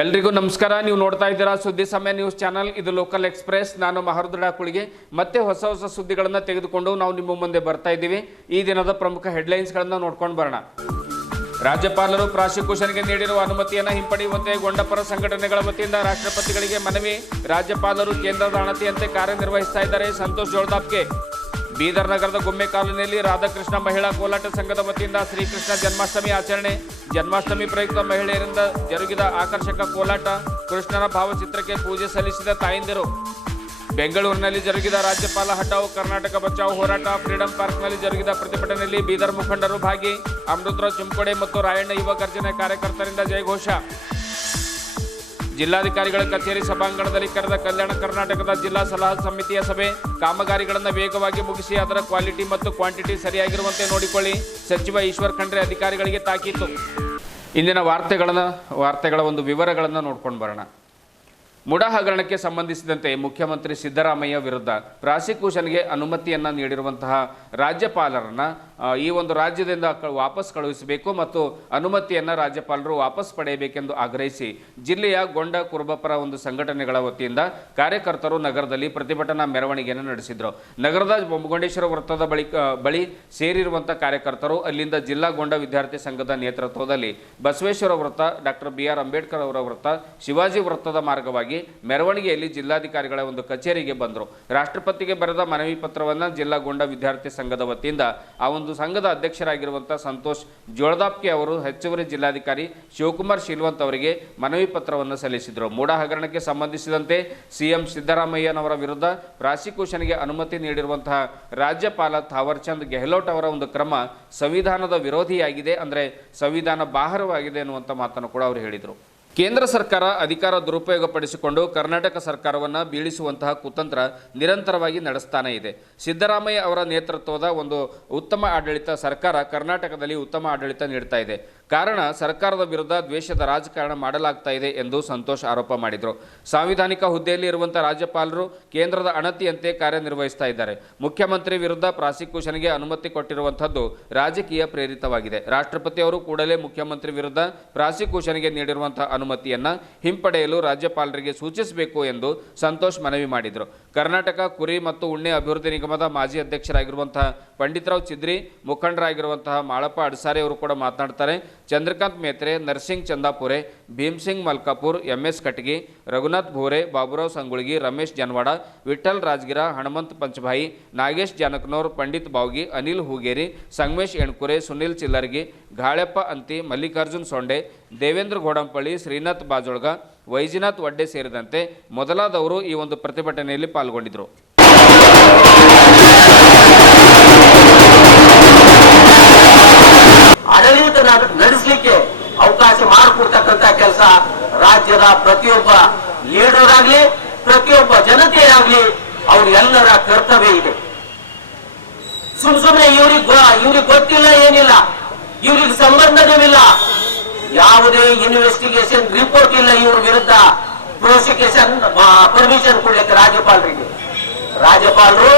ಎಲ್ರಿಗೂ ನಮಸ್ಕಾರ. ನೀವು ನೋಡ್ತಾ ಇದ್ದೀರಾ ಸುದ್ದಿ ಸಮಯ ನ್ಯೂಸ್ ಚಾನಲ್. ಇದು ಲೋಕಲ್ ಎಕ್ಸ್ಪ್ರೆಸ್. ನಾನು ಮಹರುದ್ರಾ ಕುಳಿಗೆ ಮತ್ತೆ ಹೊಸ ಸುದ್ದಿಗಳನ್ನು ತೆಗೆದುಕೊಂಡು ನಾವು ನಿಮ್ಮ ಮುಂದೆ ಬರ್ತಾ ಇದ್ದೀವಿ. ಈ ದಿನದ ಪ್ರಮುಖ ಹೆಡ್ಲೈನ್ಸ್ಗಳನ್ನು ನೋಡ್ಕೊಂಡು ಬರೋಣ. ರಾಜ್ಯಪಾಲರು ಪ್ರಾಸಿಕ್ಯೂಷನ್ಗೆ ನೀಡಿರುವ ಅನುಮತಿಯನ್ನು ಹಿಂಪಡೆಯುವಂತೆ ಗೊಂಡಪರ ಸಂಘಟನೆಗಳ ವತಿಯಿಂದ ರಾಷ್ಟ್ರಪತಿಗಳಿಗೆ ಮನವಿ. ರಾಜ್ಯಪಾಲರು ಕೇಂದ್ರದ ಅಣತಿಯಂತೆ ಕಾರ್ಯನಿರ್ವಹಿಸ್ತಾ ಇದ್ದಾರೆ. ಸಂತೋಷ್ ಜೋಳದಾಪ್ಗೆ. ಬೀದರ್ ನಗರದ ಗುಮ್ಮೆ ಕಾಲೋನಿಯಲ್ಲಿ ರಾಧಾಕೃಷ್ಣ ಮಹಿಳಾ ಕೋಲಾಟ ಸಂಘದ ವತಿಯಿಂದ ಶ್ರೀಕೃಷ್ಣ ಜನ್ಮಾಷ್ಟಮಿ ಆಚರಣೆ. ಜನ್ಮಾಷ್ಟಮಿ ಪ್ರಯುಕ್ತ ಮಹಿಳೆಯರಿಂದ ಜರುಗಿದ ಆಕರ್ಷಕ ಕೋಲಾಟ. ಕೃಷ್ಣನ ಭಾವಚಿತ್ರಕ್ಕೆ ಪೂಜೆ ಸಲ್ಲಿಸಿದ ತಾಯಂದಿರು. ಬೆಂಗಳೂರಿನಲ್ಲಿ ಜರುಗಿದ ರಾಜ್ಯಪಾಲ ಹಟಾವ್ ಕರ್ನಾಟಕ ಬಚಾವ್ ಹೋರಾಟ. ಫ್ರೀಡಂ ಪಾರ್ಕ್ನಲ್ಲಿ ಜರುಗಿದ ಪ್ರತಿಭಟನೆಯಲ್ಲಿ ಬೀದರ್ ಮುಖಂಡರು ಭಾಗಿ. ಅಮೃತರಾವ್ ಚಿಂಕೋಡೆ ಮತ್ತು ರಾಯಣ್ಣ ಯುವ ಗರ್ಜನೆ ಕಾರ್ಯಕರ್ತರಿಂದ ಜಯಘೋಷ. ಜಿಲ್ಲಾಧಿಕಾರಿಗಳ ಕಚೇರಿ ಸಭಾಂಗಣದಲ್ಲಿ ಕರೆದ ಕಲ್ಯಾಣ ಕರ್ನಾಟಕದ ಜಿಲ್ಲಾ ಸಲಹಾ ಸಮಿತಿಯ ಸಭೆ. ಕಾಮಗಾರಿಗಳನ್ನು ವೇಗವಾಗಿ ಮುಗಿಸಿ ಅದರ ಕ್ವಾಲಿಟಿ ಮತ್ತು ಕ್ವಾಂಟಿಟಿ ಸರಿಯಾಗಿರುವಂತೆ ನೋಡಿಕೊಳ್ಳಿ. ಸಚಿವ ಈಶ್ವರ್ ಖಂಡ್ರೆ ಅಧಿಕಾರಿಗಳಿಗೆ ತಾಕೀತು. ಇಂದಿನ ವಾರ್ತೆಗಳ ಒಂದು ವಿವರಗಳನ್ನು ನೋಡ್ಕೊಂಡು ಬರೋಣ. ಮುಡಾ ಹಗರಣಕ್ಕೆ ಸಂಬಂಧಿಸಿದಂತೆ ಮುಖ್ಯಮಂತ್ರಿ ಸಿದ್ದರಾಮಯ್ಯ ವಿರುದ್ಧ ಪ್ರಾಸಿಕ್ಯೂಷನ್ಗೆ ಅನುಮತಿಯನ್ನು ನೀಡಿರುವಂತಹ ರಾಜ್ಯಪಾಲರನ್ನ ಈ ಒಂದು ರಾಜ್ಯದಿಂದ ವಾಪಸ್ ಕಳುಹಿಸಬೇಕು ಮತ್ತು ಅನುಮತಿಯನ್ನು ರಾಜ್ಯಪಾಲರು ವಾಪಸ್ ಪಡೆಯಬೇಕೆಂದು ಆಗ್ರಹಿಸಿ ಜಿಲ್ಲೆಯ ಗೊಂಡ ಕುರುಬಪರ ಒಂದು ಸಂಘಟನೆಗಳ ವತಿಯಿಂದ ಕಾರ್ಯಕರ್ತರು ನಗರದಲ್ಲಿ ಪ್ರತಿಭಟನಾ ಮೆರವಣಿಗೆಯನ್ನು ನಡೆಸಿದರು. ನಗರದ ಬೊಮ್ಮಗೊಂಡೇಶ್ವರ ವೃತ್ತದ ಬಳಿ ಸೇರಿರುವಂಥ ಕಾರ್ಯಕರ್ತರು ಅಲ್ಲಿಂದ ಜಿಲ್ಲಾ ಗೊಂಡ ವಿದ್ಯಾರ್ಥಿ ಸಂಘದ ನೇತೃತ್ವದಲ್ಲಿ ಬಸವೇಶ್ವರ ವೃತ್ತ, ಡಾಕ್ಟರ್ BR ಅಂಬೇಡ್ಕರ್ ಅವರ ವೃತ್ತ, ಶಿವಾಜಿ ವೃತ್ತದ ಮಾರ್ಗವಾಗಿ ಮೆರವಣಿಗೆಯಲ್ಲಿ ಜಿಲ್ಲಾಧಿಕಾರಿಗಳ ಒಂದು ಕಚೇರಿಗೆ ಬಂದರು. ರಾಷ್ಟ್ರಪತಿಗೆ ಬರೆದ ಮನವಿ ಪತ್ರವನ್ನು ಜಿಲ್ಲಾ ಗೊಂಡ ವಿದ್ಯಾರ್ಥಿ ಸಂಘದ ವತಿಯಿಂದ ಆ ಒಂದು ಸಂಘದ ಅಧ್ಯಕ್ಷರಾಗಿರುವಂತಹ ಸಂತೋಷ್ ಜೋಳದಾಪ್ಕೆ ಅವರು ಹೆಚ್ಚುವರಿ ಜಿಲ್ಲಾಧಿಕಾರಿ ಶಿವಕುಮಾರ್ ಶೀಲ್ವಂತ್ ಅವರಿಗೆ ಮನವಿ ಪತ್ರವನ್ನು ಸಲ್ಲಿಸಿದರು. ಮೂಡಾ ಹಗರಣಕ್ಕೆ ಸಂಬಂಧಿಸಿದಂತೆ ಸಿಎಂ ಸಿದ್ದರಾಮಯ್ಯನವರ ವಿರುದ್ಧ ಪ್ರಾಸಿಕ್ಯೂಷನ್ಗೆ ಅನುಮತಿ ನೀಡಿರುವಂತಹ ರಾಜ್ಯಪಾಲ ಥಾವರ್ ಚಂದ್ ಗೆಹ್ಲೋಟ್ ಅವರ ಒಂದು ಕ್ರಮ ಸಂವಿಧಾನದ ವಿರೋಧಿಯಾಗಿದೆ, ಅಂದರೆ ಸಂವಿಧಾನ ಬಾಹಿರವಾಗಿದೆ ಎನ್ನುವಂಥ ಮಾತನ್ನು ಕೂಡ ಅವರು ಹೇಳಿದರು. ಕೇಂದ್ರ ಸರ್ಕಾರ ಅಧಿಕಾರ ದುರುಪಯೋಗಪಡಿಸಿಕೊಂಡು ಕರ್ನಾಟಕ ಸರ್ಕಾರವನ್ನು ಬೀಳಿಸುವಂತಹ ಕುತಂತ್ರ ನಿರಂತರವಾಗಿ ನಡೆಸ್ತಾನೇ ಇದೆ. ಸಿದ್ದರಾಮಯ್ಯ ಅವರ ನೇತೃತ್ವದ ಒಂದು ಉತ್ತಮ ಆಡಳಿತ ಸರ್ಕಾರ ಕರ್ನಾಟಕದಲ್ಲಿ ಉತ್ತಮ ಆಡಳಿತ ನೀಡ್ತಾ ಇದೆ. ಕಾರಣ ಸರ್ಕಾರದ ವಿರುದ್ಧ ದ್ವೇಷದ ರಾಜಕಾರಣ ಮಾಡಲಾಗ್ತಾ ಇದೆ ಎಂದು ಸಂತೋಷ್ ಆರೋಪ ಮಾಡಿದರು. ಸಾಂವಿಧಾನಿಕ ಹುದ್ದೆಯಲ್ಲಿ ಇರುವಂಥ ರಾಜ್ಯಪಾಲರು ಕೇಂದ್ರದ ಅಣತಿಯಂತೆ ಕಾರ್ಯನಿರ್ವಹಿಸ್ತಾ ಇದ್ದಾರೆ. ಮುಖ್ಯಮಂತ್ರಿ ವಿರುದ್ಧ ಪ್ರಾಸಿಕ್ಯೂಷನ್ಗೆ ಅನುಮತಿ ಕೊಟ್ಟಿರುವಂಥದ್ದು ರಾಜಕೀಯ ಪ್ರೇರಿತವಾಗಿದೆ. ರಾಷ್ಟ್ರಪತಿ ಅವರು ಕೂಡಲೇ ಮುಖ್ಯಮಂತ್ರಿ ವಿರುದ್ಧ ಪ್ರಾಸಿಕ್ಯೂಷನ್ಗೆ ನೀಡಿರುವಂತಹ ಅನುಮತಿಯನ್ನು ಹಿಂಪಡೆಯಲು ರಾಜ್ಯಪಾಲರಿಗೆ ಸೂಚಿಸಬೇಕು ಎಂದು ಸಂತೋಷ್ ಮನವಿ ಮಾಡಿದರು. ಕರ್ನಾಟಕ ಕುರಿ ಮತ್ತು ಉಣ್ಣೆ ಅಭಿವೃದ್ಧಿ ನಿಗಮದ ಮಾಜಿ ಅಧ್ಯಕ್ಷರಾಗಿರುವಂತಹ ಪಂಡಿತರಾವ್ ಚಿದ್ರಿ, ಮುಖಂಡರಾಗಿರುವಂತಹ ಮಾಳಪ್ಪ ಅಡ್ಸಾರೆ ಅವರು ಕೂಡ ಮಾತನಾಡ್ತಾರೆ. ಚಂದ್ರಕಾಂತ್ ಮೇತ್ರೆ, ನರ್ಸಿಂಗ್ ಚಂದಾಪುರೆ, ಭೀಮ್ಸಿಂಗ್ ಮಲ್ಕಾಪುರ್, MS ಕಟಗಿ, ರಘುನಾಥ್ ಭೋರೆ, ಬಾಬುರಾವ್ ಸಂಗುಳ್ಗಿ, ರಮೇಶ್ ಜನವಾಡ, ವಿಠಲ್ ರಾಜಗಿರ, ಹನುಮಂತ್ ಪಂಚಭಾಯಿ, ನಾಗೇಶ್ ಜಾನಕನೂರ್, ಪಂಡಿತ್ ಬಾವ್ಗಿ, ಅನಿಲ್ ಹೂಗೇರಿ, ಸಂಗಮೇಶ್ ಎಣ್ಕುರೆ, ಸುನಿಲ್ ಚಿಲ್ಲರ್ಗಿ, ಘಾಳೆಪ್ಪ ಅಂತಿ, ಮಲ್ಲಿಕಾರ್ಜುನ್ ಸೊಂಡೆ, ದೇವೇಂದ್ರ ಗೋಡಂಪಳ್ಳಿ, ಶ್ರೀನಾಥ್ ಬಾಜೋಳ್ಗ, ವೈಜಿನಾಥ್ ವಡ್ಡೆ ಸೇರಿದಂತೆ ಮೊದಲಾದವರು ಈ ಒಂದು ಪ್ರತಿಭಟನೆಯಲ್ಲಿ ಪಾಲ್ಗೊಂಡಿದ್ದರು. ಆಡಳಿತ ನಡೆಸಲಿಕ್ಕೆ ಅವಕಾಶ ಮಾಡಿಕೊಡ್ತಕ್ಕಂಥ ಕೆಲಸ ರಾಜ್ಯದ ಪ್ರತಿಯೊಬ್ಬ ಲೀಡರ್ ಆಗಲಿ, ಪ್ರತಿಯೊಬ್ಬ ಜನತೆಯಾಗಲಿ ಅವ್ರಿಗೆಲ್ಲರ ಕರ್ತವ್ಯ ಇದೆ. ಸುಮ್ಮನೆ ಇವ್ರಿಗೆ ಗೊತ್ತಿಲ್ಲ, ಏನಿಲ್ಲ, ಇವ್ರಿಗೆ ಸಂಬಂಧವಿಲ್ಲ, ಯಾವುದೇ ಇನ್ವೆಸ್ಟಿಗೇಷನ್ ರಿಪೋರ್ಟ್ ಇಲ್ಲ ಇವ್ರ ವಿರುದ್ಧ ಪ್ರೋಸಿಕ್ಯೂಷನ್ ಪರ್ಮಿಷನ್ ಕೊಡ್ಲಿಕ್ಕೆ ರಾಜ್ಯಪಾಲರು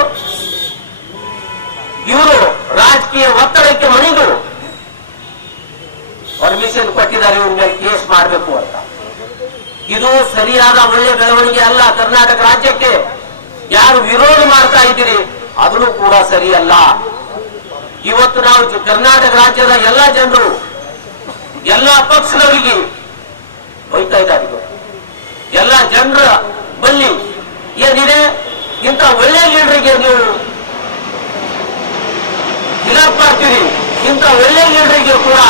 ಇವರು ರಾಜಕೀಯ ಒತ್ತಡಕ್ಕೆ ಮಣಿದು ಪರ್ಮಿಷನ್ ಕೊಟ್ಟಿದ್ದಾರೆ ಇವ್ರ ಮೇಲೆ ಕೇಸ್ ಮಾಡಬೇಕು ಅಂತ. ಇದು ಸರಿಯಾದ ಒಳ್ಳೆ ಬೆಳವಣಿಗೆ ಅಲ್ಲ. ಕರ್ನಾಟಕ ರಾಜ್ಯಕ್ಕೆ ಯಾರು ವಿರೋಧ ಮಾಡ್ತಾ ಇದ್ದೀರಿ ಅದನ್ನು ಕೂಡ ಸರಿಯಲ್ಲ. ಇವತ್ತು ನಾವು ಕರ್ನಾಟಕ ರಾಜ್ಯದ ಎಲ್ಲ ಜನರು, ಎಲ್ಲ ಪಕ್ಷದವರಿಗೆ ಬೈತಾ ಇದ್ದಾರೆ. ಎಲ್ಲ ಜನರ ಬಲ್ಲಿ ಏನಿದೆ, ಇಂಥ ಒಳ್ಳೆ ಲೀಡರ್ಗೆ ನೀವು ಖಿಲಾಫ್ ಮಾಡ್ತೀರಿ, ಇಂಥ ಒಳ್ಳೆ ಲೀಡರ್ಗೆ ಕೂಡ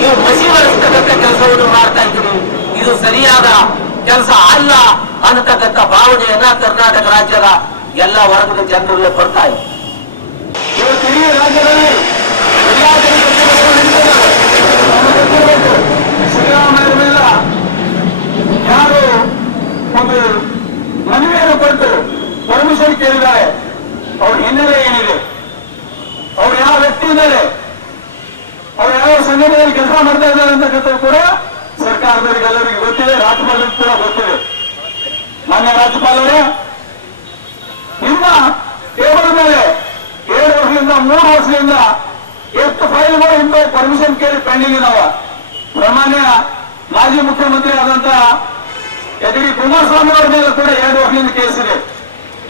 ನೀವು ಮಸಿ ಬಳಸ್ತಕ್ಕಂಥ ಕೆಲಸವನ್ನು ಮಾಡ್ತಾ ಇದ್ದೀರಿ. ಇದು ಸರಿಯಾದ ಕೆಲಸ ಅಲ್ಲ ಅನ್ನತಕ್ಕಂಥ ಭಾವನೆಯನ್ನ ಕರ್ನಾಟಕ ರಾಜ್ಯದ ಎಲ್ಲ ವರ್ಗದ ಜನರಲ್ಲೇ ಬರ್ತಾ ಇದೆ. ಇವತ್ತು ಇಡೀ ರಾಜ್ಯದಲ್ಲಿ ಸಿದ್ದರಾಮಯ್ಯ ಯಾರು ಒಂದು ಮನವಿಯನ್ನು ಕೊಟ್ಟು ಪರ್ಮಿಷನ್ ಕೇಳಿದ್ದಾರೆ, ಅವ್ರ ಹಿನ್ನೆಲೆ ಏನಿದೆ, ಅವ್ರು ಯಾವ ವ್ಯಕ್ತಿ ಇದ್ದಾರೆ, ಅವ್ರು ಯಾವ ಸಂಘಟನೆಯಲ್ಲಿ ಕೆಲಸ ಮಾಡ್ತಾ ಇದ್ದಾರೆ ಅಂತಕ್ಕಂಥ ಕೂಡ ಸರ್ಕಾರದವರಿಗೆ ಎಲ್ಲರಿಗೂ ಗೊತ್ತಿದೆ, ರಾಜ್ಯಪಾಲರಿಗೆ ಕೂಡ ಗೊತ್ತಿದೆ. ಮಾನ್ಯ ರಾಜ್ಯಪಾಲರೇ, ನಿಮ್ಮ ಟೇಬಲ್ ಮೇಲೆ 2 ವರ್ಷದಿಂದ 3 ವರ್ಷದಿಂದ ಎಷ್ಟು ಫೈಲ್ಗಳು ಇಂಥ ಪರ್ಮಿಷನ್ ಕೇಳಿ ಪೆಂಡಿಂಗ್ ಇದಾವ. ಸಾಮಾನ್ಯ ಮಾಜಿ ಮುಖ್ಯಮಂತ್ರಿ ಆದಂತ ಎಚ್ ಡಿ ಕುಮಾರಸ್ವಾಮಿ ಅವರ ಮೇಲೆ ಕೂಡ 2 ವರ್ಷದಿಂದ ಕೇಸ್ ಇದೆ.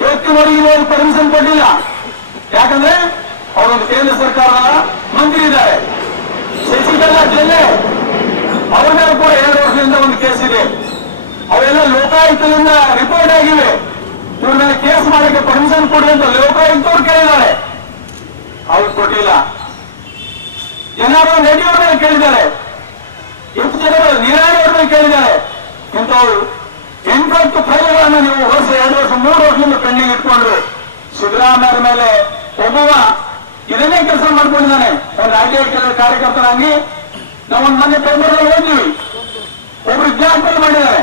ಇವತ್ತಿನವರೆಗೆ ಪರ್ಮಿಷನ್ ಕೊಟ್ಟಿಲ್ಲ. ಯಾಕಂದ್ರೆ ಅವರೊಂದು ಕೇಂದ್ರ ಸರ್ಕಾರದ ಮಂತ್ರಿ ಇದ್ದಾರೆ. ಶಶಿಕಲಾ ಜೊಲ್ಲೆ ಅವರ ಮೇಲೆ ಕೂಡ 2 ವರ್ಷದಿಂದ ಒಂದು ಕೇಸ್ ಇದೆ. ಅವೆಲ್ಲ ಲೋಕಾಯುಕ್ತದಿಂದ ರಿಪೋರ್ಟ್ ಆಗಿವೆ. ಇವ್ರ ಮೇಲೆ ಕೇಸ್ ಮಾಡಕ್ಕೆ ಪರ್ಮಿಷನ್ ಕೊಡಿ ಅಂತ ಲೋಕಾಯುಕ್ತವ್ರು ಕೇಳಿದ್ದಾರೆ, ಅವ್ರು ಕೊಟ್ಟಿಲ್ಲ. ಜನಾರ್ದನ್ ರೆಡ್ಡಿ ಅವ್ರ ಮೇಲೆ ಕೇಳಿದ್ದಾರೆ, ಎಷ್ಟು ಜನರು ನೀರಾವರಿ ಅವ್ರ ಮೇಲೆ ಕೇಳಿದ್ದಾರೆ. ಇಂಥವ್ರು 8 ಫೈಲ್ಗಳನ್ನು ನೀವು ವರ್ಷ 2 ವರ್ಷ 3 ವರ್ಷದಿಂದ ಪೆಂಡಿಂಗ್ ಇಟ್ಕೊಂಡ್ರು. ಸಿದ್ದರಾಮಯ್ಯ ಮೇಲೆ ಒಬ್ಬವ ಇದನ್ನೇ ಕೆಲಸ ಮಾಡ್ಕೊಂಡಿದ್ದಾನೆ. ಒಂದು RTI ಕಾರ್ಯಕರ್ತನಾಗಿ ನಾವೊಂದು ಮೊನ್ನೆ ಪೇಪರ್ನಲ್ಲಿ ಓದಿದ್ವಿ, ಒಬ್ರು ಎಕ್ಸಾಂಪಲ್ ಮಾಡಿದ್ದಾರೆ.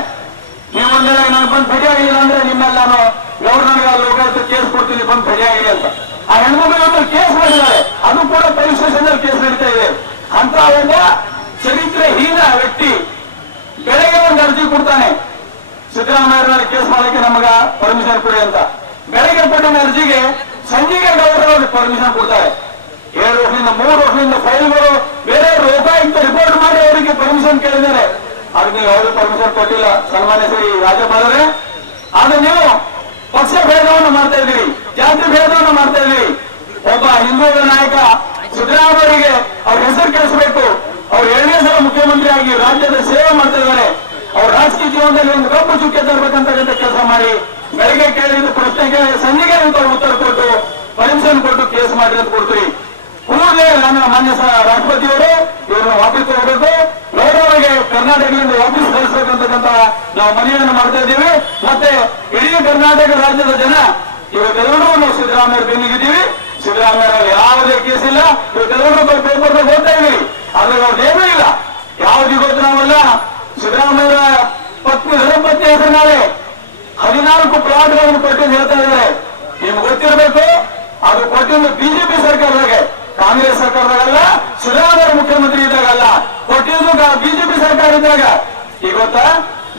ನೀವು ಒಂದ್ ವೇಳೆ ನಾನು ಬಂದು ಭೇಟಿಯಾಗಿಲ್ಲ ಅಂದ್ರೆ ನಿಮ್ಮೆಲ್ಲ ನಾನು ಗವರ್ನರ್ಗೆ ಲೋಕಾಯುಕ್ತ ಕೇಸ್ ಕೊಡ್ತೀನಿ, ಬಂದು ಭೇಟಿಯಾಗಿದೆ ಅಂತ. ಆ ಹೆಣ್ಮಕ್ಳು ಕೇಸ್ ಮಾಡಿದ್ದಾರೆ, ಅದು ಕೂಡ ಪೊಲೀಸ್ ಸ್ಟೇಷನ್ ನಲ್ಲಿ ಕೇಸ್ ನಡೀತಾ ಇದೆ. ಅಂತ ಒಬ್ಬ ಚರಿತ್ರೆಹೀನ ವ್ಯಕ್ತಿ ಬೆಳಗ್ಗೆ ಒಂದು ಅರ್ಜಿ ಕೊಡ್ತಾನೆ, ಸಿದ್ದರಾಮಯ್ಯ ಮೇಲೆ ಕೇಸ್ ಮಾಡಕ್ಕೆ ನಮಗ ಪರ್ಮಿಷನ್ ಕೊಡಿ ಅಂತ. ಬೆಳಗ್ಗೆ ಕೊಟ್ಟಿನ ಅರ್ಜಿಗೆ ಸಂಜೆಗೆ ಗವರ್ನರ್ ಪರ್ಮಿಷನ್ ಕೊಡ್ತಾರೆ. 2 ವರ್ಷದಿಂದ 3 ವರ್ಷದಿಂದ ಫೈಲ್ಗಳು ಬೇರೆ ಲೋಕಾಯುಕ್ತ ರಿಪೋರ್ಟ್ ಮಾಡಿ ಅವರಿಗೆ ಪರ್ಮಿಷನ್ ಕೇಳಿದ್ದಾರೆ. ಅದಕ್ಕೆ ನೀವು ಅವರು ಪರ್ಮಿಷನ್ ಕೊಟ್ಟಿಲ್ಲ ಸನ್ಮಾನ್ಯ ಶ್ರೀ ರಾಜ್ಯಪಾಲರೇ. ಆದ್ರೆ ನೀವು ಪಕ್ಷ ಭೇದವನ್ನು ಮಾಡ್ತಾ ಇದ್ದೀರಿ, ಜಾತಿ ಭೇದವನ್ನು ಮಾಡ್ತಾ ಇದ್ದೀರಿ. ಒಬ್ಬ ಹಿಂದುಳಿದ ನಾಯಕ ಸಿದ್ದರಾಮಯ್ಯರಿಗೆ ಅವ್ರ ಹೆಸರು ಕೆಡಿಸಬೇಕು. ಅವ್ರು 2ನೇ ಸಲ ಮುಖ್ಯಮಂತ್ರಿ ಆಗಿ ರಾಜ್ಯದ ಸೇವೆ ಮಾಡ್ತಾ ಇದ್ದಾರೆ. ಅವ್ರ ರಾಜಕೀಯ ಜೀವನದಲ್ಲಿ ಒಂದು ಕಪ್ಪು ಚುಕ್ಕೆ ತರಬೇಕಂತ ಕೆಲಸ ಮಾಡಿ ಬೆಳಗ್ಗೆ ಕೇಳಿದ ಪ್ರಶ್ನೆಗೆ ಸಂಜೆಗೆ ಉತ್ತರ ಕೊಟ್ಟು ಪರ್ಮಿಷನ್ ಕೊಟ್ಟು ಕೇಸ್ ಮಾಡಿ ಅಂತ ಕೊಡ್ತೀರಿ. ಕೂಡಲೇ ನಾನು ಮಾನ್ಯ ರಾಷ್ಟ್ರಪತಿಯವರು ಇವ್ರನ್ನ ವಾಪಸ್ ತಗೋಬೇಕು, ಗೌರವರಿಗೆ ಕರ್ನಾಟಕದಿಂದ ವಾಪಸ್ ಕಳಿಸಬೇಕಂತಕ್ಕಂತ ನಾವು ಮನವಿಯನ್ನು ಮಾಡ್ತಾ ಇದ್ದೀವಿ. ಮತ್ತೆ ಇಡೀ ಕರ್ನಾಟಕ ರಾಜ್ಯದ ಜನ ಇವತ್ತೆಲ್ಲರೂ ನಾವು ಸಿದ್ದರಾಮಯ್ಯ ಬೆನ್ನಿಗಿದ್ದೀವಿ. ಸಿದ್ದರಾಮಯ್ಯ ಯಾವುದೇ ಕೇಸ್ ಇಲ್ಲ. ಇವತ್ತೆಲ್ಲರೂ ಪೇಪರ್ ಓದ್ತಾ ಇದೀವಿ, ಆದ್ರೆ ಅವ್ರದ್ದೇನೂ ಇಲ್ಲ. ಯಾವ್ದು ಗೊತ್ತು ನಾವೆಲ್ಲ ಸಿದ್ದರಾಮಯ್ಯ ಪತ್ನಿ ಧರ್ಮಪತ್ನಿ ಹೆಸರಿನಲ್ಲಿ 14 ಪ್ಲಾಟ್ಗಳನ್ನು ಕೊಟ್ಟು ಹೇಳ್ತಾ ಇದ್ದಾರೆ. ನಿಮ್ಗೆ ಗೊತ್ತಿರಬೇಕು, ಅದು ಕೊಟ್ಟಿದ್ದು ಬಿಜೆಪಿ ಸರ್ಕಾರದಾಗ, ಕಾಂಗ್ರೆಸ್ ಸರ್ಕಾರದಾಗಲ್ಲ, ಸಿದ್ದರಾಮಯ್ಯ ಮುಖ್ಯಮಂತ್ರಿ ಇದ್ದಾಗಲ್ಲ, ಕೊಟ್ಟಿದ್ದು ಬಿಜೆಪಿ ಸರ್ಕಾರ ಇದ್ದಾಗ. ಈಗ ಗೊತ್ತಾ,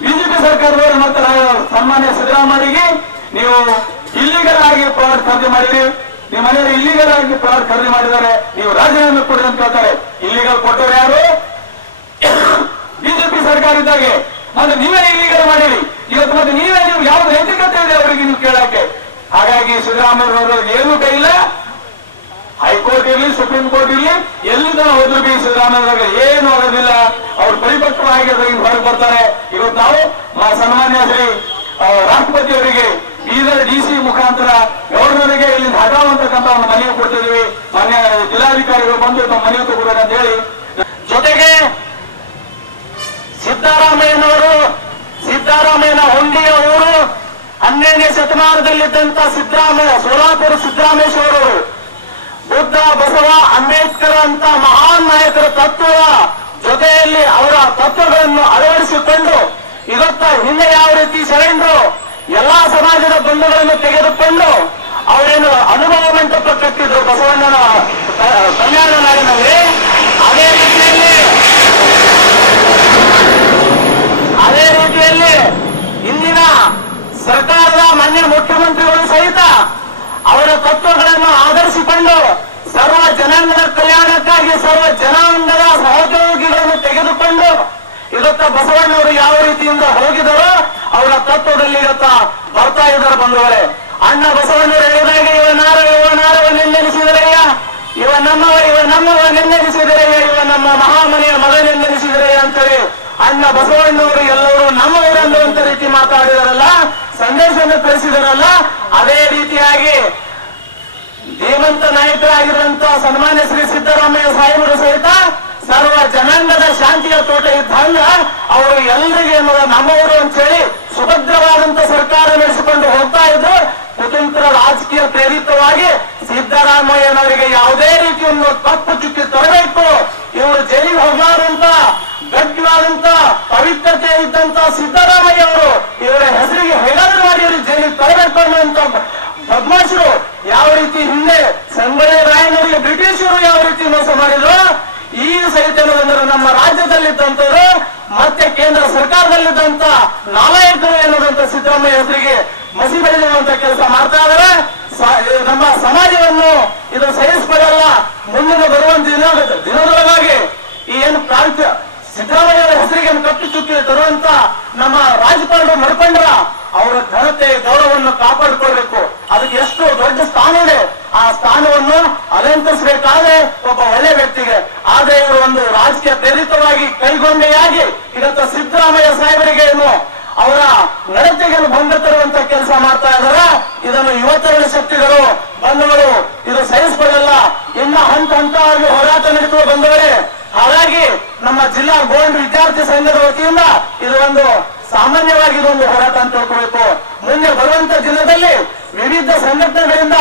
ಬಿಜೆಪಿ ಸರ್ಕಾರದವರು ಮತ್ತೆ ಸನ್ಮಾನ್ಯ ಸಿದ್ದರಾಮಯ್ಯಗೆ ನೀವು ಇಲ್ಲಿಗಲ್ ಆಗಿ ಪ್ಲಾಟ್ ಖರೀದಿ ಮಾಡಿರಿ, ನಿಮ್ಮ ಮನೆಯವರು ಇಲ್ಲಿಗಲ್ ಆಗಿ ಪ್ಲಾಟ್ ಖರೀದಿ ಮಾಡಿದ್ದಾರೆ, ನೀವು ರಾಜೀನಾಮೆ ಕೊಡಿ ಅಂತ ಕೇಳ್ತಾರೆ. ಇಲ್ಲಿಗಲ್ ಕೊಟ್ಟರು ಯಾರು? ಬಿಜೆಪಿ ಸರ್ಕಾರ ಇದ್ದಾಗೆ. ಮತ್ತೆ ನೀವೇ ಇಲ್ಲಿಗಲ್ ಮಾಡಿರಿ. ಇವತ್ತು ಮತ್ತೆ ನೀವೇ ನಿಮ್ಗೆ ಯಾವ್ದು ನೈತಿಕತೆ ಇದೆ ಅವರಿಗೆ ನೀವು ಕೇಳಕ್ಕೆ? ಹಾಗಾಗಿ ಸಿದ್ದರಾಮಯ್ಯ ಏನೂ ಕೈ ಇಲ್ಲ. ಹೈಕೋರ್ಟ್ ಇರಲಿ, ಸುಪ್ರೀಂ ಕೋರ್ಟ್ ಇರಲಿ, ಎಲ್ಲಿಂದ ಹೋದ್ರು ಬಿ ಸಿದ್ದರಾಮಯ್ಯ ಏನು ಆಗೋದಿಲ್ಲ. ಅವ್ರು ಪರಿಪಕ್ವವಾಗಿ ಹೊರಗೆ ಬರ್ತಾರೆ. ಇವತ್ತು ನಾವು ಸನ್ಮಾನ್ಯ ಶ್ರೀ ರಾಷ್ಟ್ರಪತಿ ಅವರಿಗೆ ಬೀದರ್ DC ಮುಖಾಂತರ ಗವರ್ನರ್ಗೆ ಇಲ್ಲಿಂದ ಹಟಾವಂತಕ್ಕಂತ ಒಂದು ಮನವಿ ಕೊಡ್ತಿದ್ದೀವಿ. ಮಾನ್ಯ ಜಿಲ್ಲಾಧಿಕಾರಿಗಳು ಬಂದು ಮನವಿ ತಗೋಬೇಕಂತ ಹೇಳಿ, ಜೊತೆಗೆ ಸಿದ್ದರಾಮಯ್ಯನ ಹುಂಡಿಯ ಊರು 12ನೇ ಶತಮಾನದಲ್ಲಿದ್ದಂತ ಸೋಲಾಪುರ ಸಿದ್ದರಾಮೇಶ್ವರರು ಬುದ್ಧ, ಬಸವ, ಅಂಬೇಡ್ಕರ್ ಅಂತ ಮಹಾನ್ ನಾಯಕರ ತತ್ವದ ಜೊತೆಯಲ್ಲಿ ಅವರ ತತ್ವಗಳನ್ನು ಅಳವಡಿಸಿಕೊಂಡು ಇವತ್ತ ಹಿಂದೆ ಯಾವ ರೀತಿ ಶರಣರು ಎಲ್ಲಾ ಸಮಾಜದ ಬಂಧುಗಳನ್ನು ತೆಗೆದುಕೊಂಡು ಅವರೇನು ಅನುಭವ ಮಂಟಪ ಕಟ್ಟಿದ್ರು ಬಸವಣ್ಣನ ಕಲ್ಯಾಣ ನಾಡಿನಲ್ಲಿ, ಅದೇ ರೀತಿಯಲ್ಲಿ ಇಂದಿನ ಸರ್ಕಾರದ ಮಾನ್ಯ ಮುಖ್ಯಮಂತ್ರಿಗಳು ಸಹಿತ ಅವರ ತತ್ವಗಳನ್ನು ಆಧರಿಸಿಕೊಂಡು ಸರ್ವ ಜನಾಂಗದ ಕಲ್ಯಾಣಕ್ಕಾಗಿ ಸರ್ವ ಜನಾಂಗದ ಸಹೋದ್ಯೋಗಿಗಳನ್ನು ತೆಗೆದುಕೊಂಡು ಇವತ್ತ ಬಸವಣ್ಣವರು ಯಾವ ರೀತಿಯಿಂದ ಹೋಗಿದರೋ ಅವರ ತತ್ವದಲ್ಲಿ ಇವತ್ತ ಬರ್ತಾ ಇದ್ದಾರೆ ಬಂಧುಗಳೇ. ಅಣ್ಣ ಬಸವಣ್ಣವರು ಹೇಳಿದಾಗ ಇವ ನಾರವ ನೆನ್ನೆನಿಸಿದರಯ್ಯ, ಇವ ನಮ್ಮವ ನೆನ್ನೆನಿಸಿದರಯ್ಯ, ಇವ ನಮ್ಮ ಮಹಾಮನೆಯ ಮಗನೆನ್ನೆನಿಸಿದರಯ್ಯ ಅಂತೇಳಿ ಅಣ್ಣ ಬಸವಣ್ಣವರು ಎಲ್ಲರೂ ನಮ್ಮವರೆನ್ನುವಂತ ರೀತಿ ಮಾತಾಡಿದಾರಲ್ಲ, ಸಂದೇಶವನ್ನು ಕಳಿಸಿದಾರಲ್ಲ. ಅದೇ ರೀತಿಯಾಗಿ ಧೀಮಂತ ನಾಯಕರಾಗಿರುವಂತಹ ಸನ್ಮಾನ್ಯ ಶ್ರೀ ಸಿದ್ದರಾಮಯ್ಯ ಸಾಹೇಬರು ಸಹಿತ ಸರ್ವ ಜನಾಂಗದ ಶಾಂತಿಯ ತೋಟ ಇದ್ದಂಗ ಅವರು ಎಲ್ಲರಿಗೆ ನಮ್ಮವರು ಅಂತ ಹೇಳಿ ಸುಭದ್ರವಾದಂತ ಸರ್ಕಾರ ನಡೆಸಿಕೊಂಡು ಹೋಗ್ತಾ ಇದ್ರು. ಕುತಂತ್ರ ರಾಜಕೀಯ ಪ್ರೇರಿತವಾಗಿ ಸಿದ್ದರಾಮಯ್ಯನವರಿಗೆ ಯಾವುದೇ ರೀತಿಯನ್ನು ತಪ್ಪು ಚುಕ್ಕಿ ತರಬೇಕು, ಇವರು ಜೈಲಿಗೆ ಹೋಗಲಾರಂತ ಗಟ್ಟಿಯಾದಂತ ಪವಿತ್ರತೆ ಇದ್ದಂತ ಸಿದ್ದರಾಮಯ್ಯ ಅವರು ಇವರ ಹೆಸರಿಗೆ ಹೇಗಾದ್ರೂ ಮಾಡಿ ಇವರು ಜೈಲಿಗೆ ತರಬೇಕು ಅನ್ನುವಂತ ಬದ್ಮಾಶರು ಯಾವ ರೀತಿ ಹಿಂದೆ ಸಂಗೊಳ್ಳಿ ರಾಯನವರಿಗೆ ಬ್ರಿಟಿಷರು ಯಾವ ರೀತಿ ಮೋಸ ಮಾಡಿದ್ರು, ಈ ಸಹಿತ ನಮ್ಮ ರಾಜ್ಯದಲ್ಲಿದ್ದಂಥವ್ರು ಮತ್ತೆ ಕೇಂದ್ರ ಸರ್ಕಾರದಲ್ಲಿದ್ದಂತ ನಾಲಾಯಕರು ಎನ್ನುವಂತ ಸಿದ್ದರಾಮಯ್ಯ ಹೆಸರಿಗೆ ಮಸಿ ಬೆಳೆದಿರುವಂತ ಕೆಲಸ ಮಾಡ್ತಾ ಇದ್ದಾರೆ. ನಮ್ಮ ಸಮಾಜವನ್ನು ಇದು ಸಹಿಸಿಕೊಳ್ಳಲ್ಲ. ಮುಂದಿನ ಬರುವಂತ ದಿನದೊಳಗಾಗಿ ಈ ಏನು ಸಿದ್ದರಾಮಯ್ಯ ಹೆಸರಿಗೆ ಕಪ್ಪಿ ಚುಕ್ಕಿ ತರುವಂತ ನಮ್ಮ ರಾಜ್ಯಪಾಲರು ನಡ್ಕೊಂಡ್ರ ಅವರ ಘನತೆ ಗೌರವವನ್ನು ಕಾಪಾಡಿಕೊಳ್ಬೇಕು. ಅದಕ್ಕೆ ಎಷ್ಟು ದೊಡ್ಡ ಸ್ಥಾನ ಇದೆ, ಆ ಸ್ಥಾನವನ್ನು ಅಲಂಕರಿಸಬೇಕಾದ್ರೆ ಒಬ್ಬ ಒಳ್ಳೆ ವ್ಯಕ್ತಿಗೆ. ಆದ್ರೆ ಇವರು ಒಂದು ರಾಜಕೀಯ ಪ್ರೇರಿತವಾಗಿ ಕೈಗೊಂಡೆಯಾಗಿ ಇವತ್ತು ಸಿದ್ದರಾಮಯ್ಯ ಸಾಹೇಬರಿಗೆ ಅವರ ನಡತೆಗೆ ಭಂಗ ತರುವಂತ ಕೆಲಸ ಮಾಡ್ತಾ ಇದ್ದಾರೆ. ಇದನ್ನು ಯುವತರುಣ ಶಕ್ತಿಗಳು ಬಂಧುಗಳು ಇದು ಸಹಿಸಿಕೊಳ್ಳಲ್ಲ. ಇನ್ನ ಹಂತ ಹಂತವಾಗಿ ಹೋರಾಟ ನಡೆಸುವ ಬಂಧುಗಳೇ, ಹಾಗಾಗಿ ನಮ್ಮ ಜಿಲ್ಲಾ ಗೋಲ್ಡ್ ವಿದ್ಯಾರ್ಥಿ ಸಂಘದ ವತಿಯಿಂದ ಇದು ಒಂದು ಸಾಮಾನ್ಯವಾಗಿ ಇದೊಂದು ಹೋರಾಟ ಅಂತ ತಿಳ್ಕೊಬೇಕು. ಮುಂದೆ ಬರುವಂತ ದಿನದಲ್ಲಿ ವಿವಿಧ ಸಂಘಟನೆಗಳಿಂದ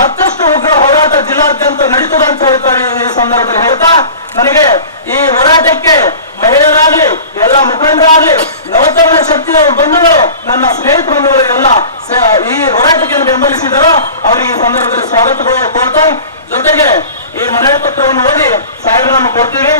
ಮತ್ತಷ್ಟು ಉಗ್ರ ಹೋರಾಟ ಜಿಲ್ಲಾದ್ಯಂತ ನಡೀತದೆ ಅಂತ ಹೇಳ್ತಾರೆ. ಈ ಸಂದರ್ಭದಲ್ಲಿ ಹೇಳ್ತಾ ನನಗೆ ಈ ಹೋರಾಟಕ್ಕೆ ಮಹಿಳೆಯರಾಗ್ಲಿ ಎಲ್ಲ ಮುಖಂಡರಾಗ್ಲಿ ನವತರುಣ ಶಕ್ತಿಯ ಬಂಧುಗಳು ನನ್ನ ಸ್ನೇಹಿತ ಬಂಧುಗಳು ಎಲ್ಲ ಈ ಹೋರಾಟಕ್ಕೆ ಬೆಂಬಲಿಸಿದರೋ ಅವರಿಗೆ ಈ ಸಂದರ್ಭದಲ್ಲಿ ಸ್ವಾಗತ ಕೊಡ್ತಾ, ಜೊತೆಗೆ ಈ ಮನವಿ ಪತ್ರವನ್ನು ಓದಿ ಸಾಹೇಬರನ್ನು ಕೊಡ್ತೀವಿ.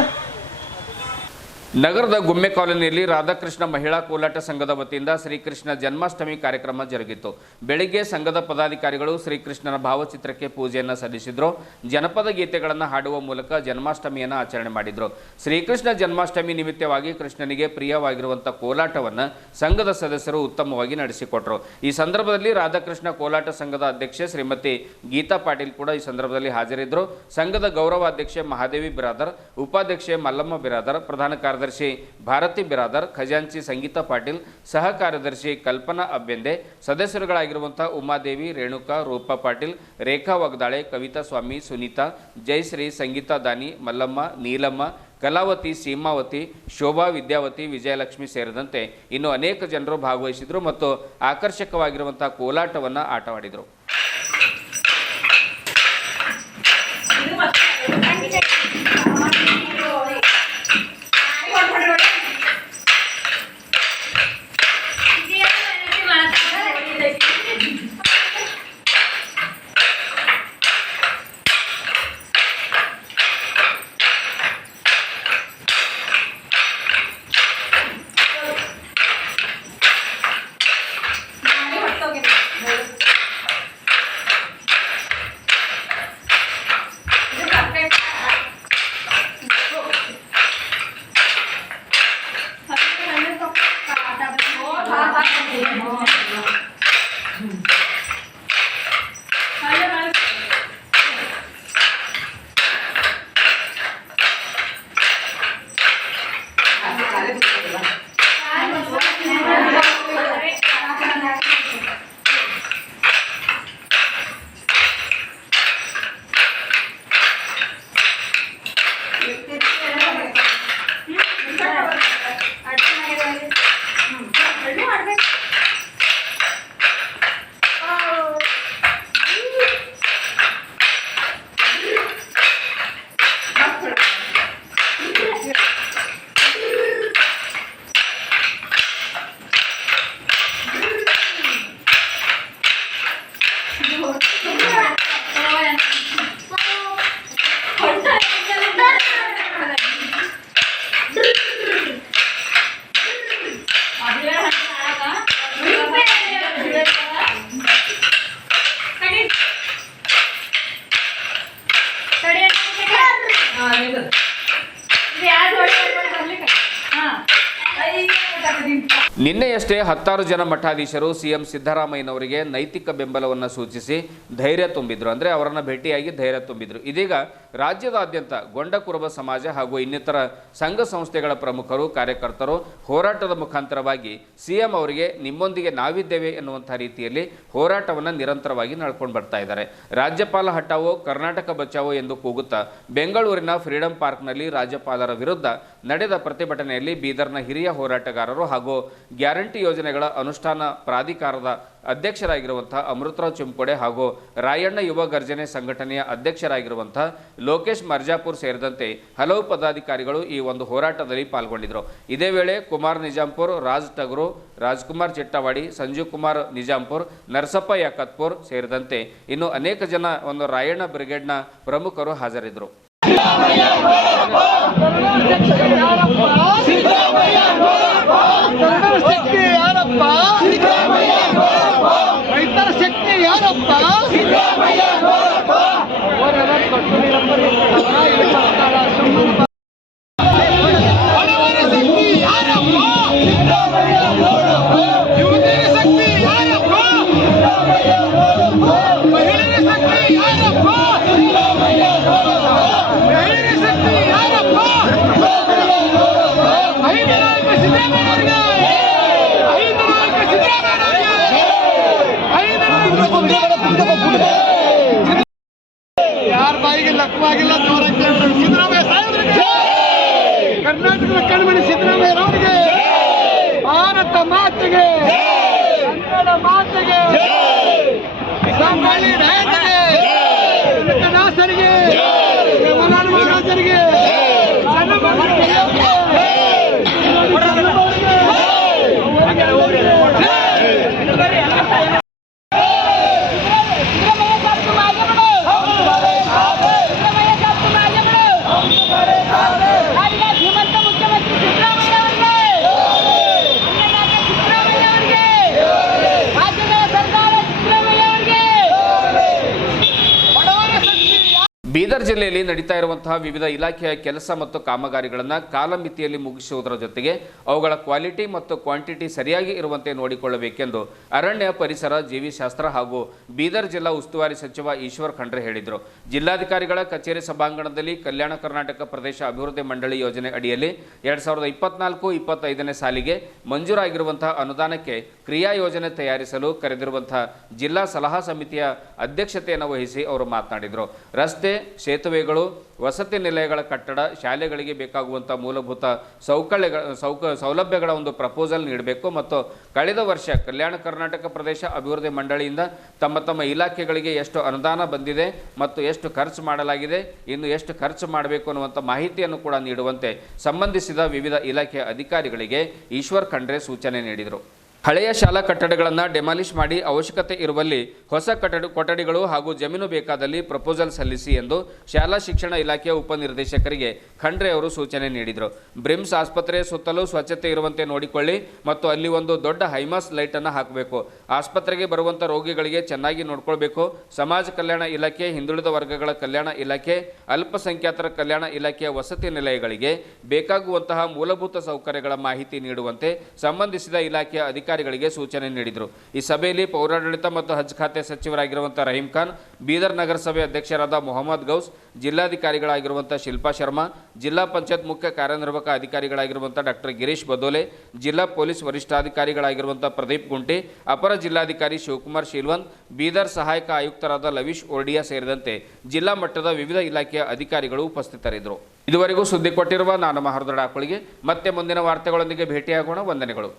ನಗರದ ಗುಮ್ಮೆ ಕಾಲೋನಿಯಲ್ಲಿ ರಾಧಾಕೃಷ್ಣ ಮಹಿಳಾ ಕೋಲಾಟ ಸಂಘದ ವತಿಯಿಂದ ಶ್ರೀಕೃಷ್ಣ ಜನ್ಮಾಷ್ಟಮಿ ಕಾರ್ಯಕ್ರಮ ಜರುಗಿತು. ಬೆಳಿಗ್ಗೆ ಸಂಘದ ಪದಾಧಿಕಾರಿಗಳು ಶ್ರೀಕೃಷ್ಣನ ಭಾವಚಿತ್ರಕ್ಕೆ ಪೂಜೆಯನ್ನು ಸಲ್ಲಿಸಿದ್ರು. ಜನಪದ ಗೀತೆಗಳನ್ನು ಹಾಡುವ ಮೂಲಕ ಜನ್ಮಾಷ್ಟಮಿಯನ್ನು ಆಚರಣೆ ಮಾಡಿದ್ರು. ಶ್ರೀಕೃಷ್ಣ ಜನ್ಮಾಷ್ಟಮಿ ನಿಮಿತ್ತವಾಗಿ ಕೃಷ್ಣನಿಗೆ ಪ್ರಿಯವಾಗಿರುವಂಥ ಕೋಲಾಟವನ್ನು ಸಂಘದ ಸದಸ್ಯರು ಉತ್ತಮವಾಗಿ ನಡೆಸಿಕೊಟ್ರು. ಈ ಸಂದರ್ಭದಲ್ಲಿ ರಾಧಾಕೃಷ್ಣ ಕೋಲಾಟ ಸಂಘದ ಅಧ್ಯಕ್ಷೆ ಶ್ರೀಮತಿ ಗೀತಾ ಪಾಟೀಲ್ ಕೂಡ ಈ ಸಂದರ್ಭದಲ್ಲಿ ಹಾಜರಿದ್ದರು. ಸಂಘದ ಗೌರವಾಧ್ಯಕ್ಷೆ ಮಹಾದೇವಿ ಬಿರಾದರ್, ಉಪಾಧ್ಯಕ್ಷೆ ಮಲ್ಲಮ್ಮ ಬಿರಾದರ್, ಪ್ರಧಾನ ಕಾರ್ಯದರ್ಶಿ ಭಾರತಿ ಬಿರಾದರ್, ಖಜಾಂಚಿ ಸಂಗೀತಾ ಪಾಟೀಲ್, ಸಹ ಕಾರ್ಯದರ್ಶಿ ಕಲ್ಪನಾ ಅಬ್ಬೆಂದೆ, ಸದಸ್ಯರುಗಳಾಗಿರುವಂತಹ ಉಮಾದೇವಿ, ರೇಣುಕಾ, ರೂಪಾ ಪಾಟೀಲ್, ರೇಖಾ ವಗ್ದಾಳೆ, ಕವಿತಾ ಸ್ವಾಮಿ, ಸುನೀತಾ, ಜಯಶ್ರೀ, ಸಂಗೀತಾ ದಾನಿ, ಮಲ್ಲಮ್ಮ, ನೀಲಮ್ಮ, ಕಲಾವತಿ, ಸೀಮಾವತಿ, ಶೋಭಾ, ವಿದ್ಯಾವತಿ, ವಿಜಯಲಕ್ಷ್ಮಿ ಸೇರಿದಂತೆ ಇನ್ನು ಅನೇಕ ಜನರು ಭಾಗವಹಿಸಿದರು ಮತ್ತು ಆಕರ್ಷಕವಾಗಿರುವಂತಹ ಕೋಲಾಟವನ್ನು ಆಟವಾಡಿದರು. ನಿನ್ನೆಯಷ್ಟೇ 10 ಜನ ಮಠಾಧೀಶರು ಸಿಎಂ ಸಿದ್ದರಾಮಯ್ಯನವರಿಗೆ ನೈತಿಕ ಬೆಂಬಲವನ್ನು ಸೂಚಿಸಿ ಧೈರ್ಯ ತುಂಬಿದ್ರು. ಅಂದರೆ ಅವರನ್ನು ಭೇಟಿಯಾಗಿ ಧೈರ್ಯ ತುಂಬಿದ್ರು. ಇದೀಗ ರಾಜ್ಯದಾದ್ಯಂತ ಗೊಂಡ ಕುರುಬ ಸಮಾಜ ಹಾಗೂ ಇನ್ನಿತರ ಸಂಘ ಸಂಸ್ಥೆಗಳ ಪ್ರಮುಖರು, ಕಾರ್ಯಕರ್ತರು ಹೋರಾಟದ ಮುಖಾಂತರವಾಗಿ ಸಿಎಂ ಅವರಿಗೆ ನಿಮ್ಮೊಂದಿಗೆ ನಾವಿದ್ದೇವೆ ಎನ್ನುವಂಥ ರೀತಿಯಲ್ಲಿ ಹೋರಾಟವನ್ನು ನಿರಂತರವಾಗಿ ನಡ್ಕೊಂಡು ಬರ್ತಾ ಇದ್ದಾರೆ. ರಾಜ್ಯಪಾಲ ಹಟಾವೋ, ಕರ್ನಾಟಕ ಬಚಾವೋ ಎಂದು ಕೂಗುತ್ತಾ ಬೆಂಗಳೂರಿನ ಫ್ರೀಡಂ ಪಾರ್ಕ್ನಲ್ಲಿ ರಾಜ್ಯಪಾಲರ ವಿರುದ್ಧ ನಡೆದ ಪ್ರತಿಭಟನೆಯಲ್ಲಿ ಬೀದರ್ನ ಹಿರಿಯ ಹೋರಾಟಗಾರರು ಹಾಗೂ ಗ್ಯಾರಂಟಿ ಯೋಜನೆಗಳ ಅನುಷ್ಠಾನ ಪ್ರಾಧಿಕಾರದ ಅಧ್ಯಕ್ಷರಾಗಿರುವಂತಹ ಅಮೃತರಾವ್ ಚಿಂಪೋಡೆ ಹಾಗೂ ರಾಯಣ್ಣ ಯುವ ಗರ್ಜನೆ ಸಂಘಟನೆಯ ಅಧ್ಯಕ್ಷರಾಗಿರುವಂತಹ ಲೋಕೇಶ್ ಮರ್ಜಾಪುರ್ ಸೇರಿದಂತೆ ಹಲವು ಪದಾಧಿಕಾರಿಗಳು ಈ ಒಂದು ಹೋರಾಟದಲ್ಲಿ ಪಾಲ್ಗೊಂಡಿದ್ದರು. ಇದೇ ವೇಳೆ ಕುಮಾರ್ ನಿಜಾಂಪುರ್, ರಾಜ್ ಟಗರು, ರಾಜ್ಕುಮಾರ್ ಚಿಟ್ಟವಾಡಿ, ಸಂಜೀವ್ ಕುಮಾರ್ ನಿಜಾಂಪುರ್, ನರಸಪ್ಪ ಯಾಕತ್ಪುರ್ ಸೇರಿದಂತೆ ಇನ್ನು ಅನೇಕ ಜನ ಒಂದು ರಾಯಣ್ಣ ಬ್ರಿಗೇಡ್ನ ಪ್ರಮುಖರು ಹಾಜರಿದ್ದರು. ರೈತರ ಶಕ್ತಿ ಯಾರಪ್ಪ? ಯಾರ ಬಾಯಿಗೆ ಲಕ್ಕವಾಗಿಲ್ಲ ಜೋರಾಗಿ ಸಿದ್ದರಾಮಯ್ಯ ಸಾಹೇಬರಿಗೆ, ಕರ್ನಾಟಕದ ಕಣ್ಮಣಿ ಸಿದ್ದರಾಮಯ್ಯರವರಿಗೆ, ಭಾರತ ಮಾತೆಗೆ, ಕನ್ನಡ ಮಾತೆಗೆ, ಸಂಗೊಳ್ಳಿ ರಾಯಣ್ಣಗೆ, ಕನಕದಾಸರಿಗೆ, ಮಲಾನ ಮಹಾರಾಜರಿಗೆ, ಬೀದರ್ ಜಿಲ್ಲೆಯಲ್ಲಿ ನಡೀತಾ ಇರುವಂತಹ ವಿವಿಧ ಇಲಾಖೆಯ ಕೆಲಸ ಮತ್ತು ಕಾಮಗಾರಿಗಳನ್ನು ಕಾಲಮಿತಿಯಲ್ಲಿ ಮುಗಿಸುವುದರ ಜೊತೆಗೆ ಅವುಗಳ ಕ್ವಾಲಿಟಿ ಮತ್ತು ಕ್ವಾಂಟಿಟಿ ಸರಿಯಾಗಿ ಇರುವಂತೆ ನೋಡಿಕೊಳ್ಳಬೇಕೆಂದು ಅರಣ್ಯ ಪರಿಸರ ಜೀವಿಶಾಸ್ತ್ರ ಹಾಗೂ ಬೀದರ್ ಜಿಲ್ಲಾ ಉಸ್ತುವಾರಿ ಸಚಿವ ಈಶ್ವರ್ ಖಂಡ್ರೆ ಹೇಳಿದರು. ಜಿಲ್ಲಾಧಿಕಾರಿಗಳ ಕಚೇರಿ ಸಭಾಂಗಣದಲ್ಲಿ ಕಲ್ಯಾಣ ಕರ್ನಾಟಕ ಪ್ರದೇಶ ಅಭಿವೃದ್ಧಿ ಮಂಡಳಿ ಯೋಜನೆ ಅಡಿಯಲ್ಲಿ 2024-25ನೇ ಸಾಲಿಗೆ ಮಂಜೂರಾಗಿರುವಂತಹ ಅನುದಾನಕ್ಕೆ ಕ್ರಿಯಾ ಯೋಜನೆ ತಯಾರಿಸಲು ಕರೆದಿರುವಂತಹ ಜಿಲ್ಲಾ ಸಲಹಾ ಸಮಿತಿಯ ಅಧ್ಯಕ್ಷತೆಯನ್ನು ವಹಿಸಿ ಅವರು ಮಾತನಾಡಿದರು. ರಸ್ತೆ, ಸೇತುವೆಗಳು, ವಸತಿ ನಿಲಯಗಳ ಕಟ್ಟಡ, ಶಾಲೆಗಳಿಗೆ ಬೇಕಾಗುವಂಥ ಮೂಲಭೂತ ಸೌಲಭ್ಯಗಳ ಒಂದು ಪ್ರಪೋಸಲ್ ನೀಡಬೇಕು ಮತ್ತು ಕಳೆದ ವರ್ಷ ಕಲ್ಯಾಣ ಕರ್ನಾಟಕ ಪ್ರದೇಶ ಅಭಿವೃದ್ಧಿ ಮಂಡಳಿಯಿಂದ ತಮ್ಮ ಇಲಾಖೆಗಳಿಗೆ ಎಷ್ಟು ಅನುದಾನ ಬಂದಿದೆ ಮತ್ತು ಎಷ್ಟು ಖರ್ಚು ಮಾಡಲಾಗಿದೆ, ಇನ್ನು ಎಷ್ಟು ಖರ್ಚು ಮಾಡಬೇಕು ಅನ್ನುವಂಥ ಮಾಹಿತಿಯನ್ನು ಕೂಡ ನೀಡುವಂತೆ ಸಂಬಂಧಿಸಿದ ವಿವಿಧ ಇಲಾಖೆಯ ಅಧಿಕಾರಿಗಳಿಗೆ ಈಶ್ವರ್ ಖಂಡ್ರೆ ಸೂಚನೆ ನೀಡಿದರು. ಹಳೆಯ ಶಾಲಾ ಕಟ್ಟಡಗಳನ್ನು ಡೆಮಾಲಿಷ್ ಮಾಡಿ ಅವಶ್ಯಕತೆ ಇರುವಲ್ಲಿ ಹೊಸ ಕೊಠಡಿಗಳು ಹಾಗೂ ಜಮೀನು ಬೇಕಾದಲ್ಲಿ ಪ್ರಪೋಸಲ್ ಸಲ್ಲಿಸಿ ಎಂದು ಶಾಲಾ ಶಿಕ್ಷಣ ಇಲಾಖೆಯ ಉಪನಿರ್ದೇಶಕರಿಗೆ ಖಂಡ್ರೆ ಅವರು ಸೂಚನೆ ನೀಡಿದರು. ಬ್ರಿಮ್ಸ್ ಆಸ್ಪತ್ರೆಯ ಸುತ್ತಲೂ ಸ್ವಚ್ಛತೆ ಇರುವಂತೆ ನೋಡಿಕೊಳ್ಳಿ ಮತ್ತು ಅಲ್ಲಿ ಒಂದು ದೊಡ್ಡ ಹೈಮಾಸ್ ಲೈಟನ್ನು ಹಾಕಬೇಕು. ಆಸ್ಪತ್ರೆಗೆ ಬರುವಂಥ ರೋಗಿಗಳಿಗೆ ಚೆನ್ನಾಗಿ ನೋಡ್ಕೊಳ್ಬೇಕು. ಸಮಾಜ ಕಲ್ಯಾಣ ಇಲಾಖೆ, ಹಿಂದುಳಿದ ವರ್ಗಗಳ ಕಲ್ಯಾಣ ಇಲಾಖೆ, ಅಲ್ಪಸಂಖ್ಯಾತರ ಕಲ್ಯಾಣ ಇಲಾಖೆಯ ವಸತಿ ನಿಲಯಗಳಿಗೆ ಬೇಕಾಗುವಂತಹ ಮೂಲಭೂತ ಸೌಕರ್ಯಗಳ ಮಾಹಿತಿ ನೀಡುವಂತೆ ಸಂಬಂಧಿಸಿದ ಇಲಾಖೆಯ ಅಧಿಕಾರಿಗಳಿಗೆ ಸೂಚನೆ ನೀಡಿದರು. ಈ ಸಭೆಯಲ್ಲಿ ಪೌರಾಡಳಿತ ಮತ್ತು ಹಜ್ ಖಾತೆ ಸಚಿವರಾಗಿರುವಂತಹ ರಹೀಂ ಖಾನ್, ಬೀದರ್ ನಗರಸಭೆ ಅಧ್ಯಕ್ಷರಾದ ಮೊಹಮ್ಮದ್ ಗೌಸ್, ಜಿಲ್ಲಾಧಿಕಾರಿಗಳಾಗಿರುವಂತಹ ಶಿಲ್ಪಾ ಶರ್ಮಾ, ಜಿಲ್ಲಾ ಪಂಚಾಯತ್ ಮುಖ್ಯ ಕಾರ್ಯನಿರ್ವಾಹಕ ಅಧಿಕಾರಿಗಳಾಗಿರುವಂತಹ ಡಾಕ್ಟರ್ ಗಿರೀಶ್ ಬದೋಲೆ, ಜಿಲ್ಲಾ ಪೊಲೀಸ್ ವರಿಷ್ಠಾಧಿಕಾರಿಗಳಾಗಿರುವಂತಹ ಪ್ರದೀಪ್ ಗುಂಟಿ, ಅಪರ ಜಿಲ್ಲಾಧಿಕಾರಿ ಶಿವಕುಮಾರ್ ಶೀಲ್ವಂತ್, ಬೀದರ್ ಸಹಾಯಕ ಆಯುಕ್ತರಾದ ಲವೀಶ್ ಓರ್ಡಿಯಾ ಸೇರಿದಂತೆ ಜಿಲ್ಲಾ ಮಟ್ಟದ ವಿವಿಧ ಇಲಾಖೆಯ ಅಧಿಕಾರಿಗಳು ಉಪಸ್ಥಿತರಿದ್ದರು. ಇದುವರೆಗೂ ಸುದ್ದಿ ಕೊಟ್ಟಿರುವ ನಾನು ಮಹರ್ದಡ ಆಕಳಿಗೆ ಮತ್ತೆ ಮುಂದಿನ ವಾರ್ತೆಗಳೊಂದಿಗೆ ಭೇಟಿಯಾಗೋಣ. ವಂದನೆಗಳು.